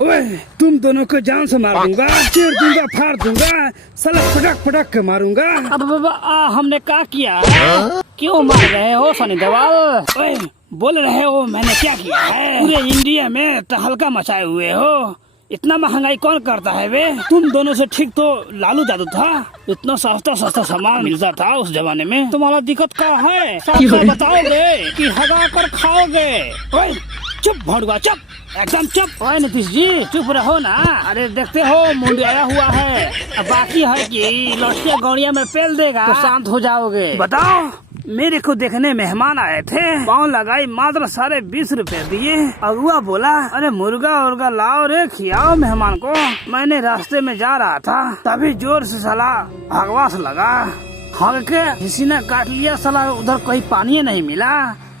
ओए तुम दोनों को जान से मार दूंगा, चीर दूंगा, फाड़ दूंगा, साला पटक पटक के मारूंगा। अब हमने क्या किया है? क्यों मार रहे हो सनी देओल? ओए बोल रहे हो मैंने क्या किया है? पूरे इंडिया में तहलका मचाए हुए हो। इतना महंगाई कौन करता है वे? तुम दोनों से ठीक तो लालू जादू था। इतना सस्ता सस्ता सामान मिलता था उस जमाने में। तुम्हारा दिक्कत क्या है? साफ बताओगे कि हगा कर खाओगे? ओए चुप भड़ुआ, चुप, एकदम चुप। ओए नीतीश जी चुप रहो ना। अरे देखते हो मुंड आया हुआ है, अब बाकी है कि लौटिया गौड़िया में पेल देगा तो शांत हो जाओगे। बताओ, मेरे को देखने मेहमान आए थे, पाँव लगाई, मात्र 20.5 रुपए दिए। अगुआ बोला अरे मुर्गा उर्गा लाओ रे, खियाओ मेहमान को। मैंने रास्ते में जा रहा था, तभी जोर से साला भगवास लगा। हग के किसी ने काट लिया साला। उधर कहीं पानी नहीं मिला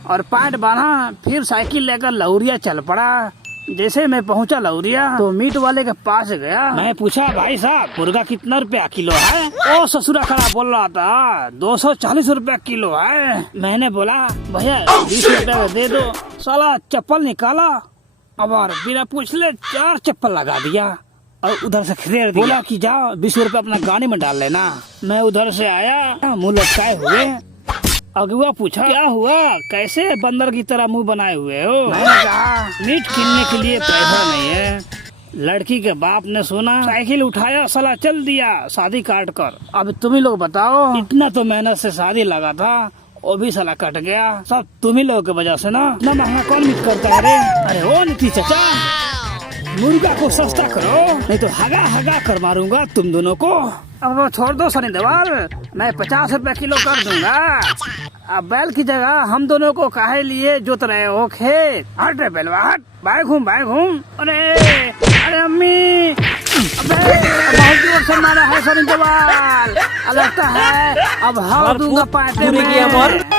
और पैंट बांधा, फिर साइकिल लेकर लौरिया चल पड़ा। जैसे मैं पहुंचा लौरिया तो मीट वाले के पास गया। मैं पूछा भाई साहब मुर्गा कितना रुपया किलो है? ओ ससुरा खड़ा बोल रहा था 240 रुपया किलो है। मैंने बोला भैया 20 रुपया दे दो। साला चप्पल निकाला अब और बिना पूछले 4 चप्पल लगा दिया और उधर से खरीद दिया। बोला कि जाओ 20 रुपया अपना गाड़ी में डाल लेना। मैं उधर से आया, मुँह लटकाए हुए। अगुआ पूछा क्या हुआ, कैसे बंदर की तरह मुंह बनाए हुए हो? मैंने कहा मीट किनने के लिए पैसा नहीं है। लड़की के बाप ने सुना, साइकिल उठाया, साला चल दिया शादी काट कर। अब तुम ही लोग बताओ, इतना तो मेहनत से शादी लगा था, वो भी साला कट गया। सब तुम ही लोगों की वजह से ना। इतना महंगा कौन मीट करता है रे? अरे ओ नीतीश चाचा, मुर्गा को सस्ता करो नहीं तो हगा हगा कर मारूंगा तुम दोनों को। अब वो छोड़ दो सनी देओल, मैं 50 रुपए किलो कर दूंगा। अब बैल की जगह हम दोनों को काहे लिए जोत रहे हो खेत? हट रे बैलवा हट, बाएं घूम बाएं घूम। अरे अरे अम्मी, बहुत जोर से मारा है सनी देओल, लगता है अब हार दूंगा पाटे में।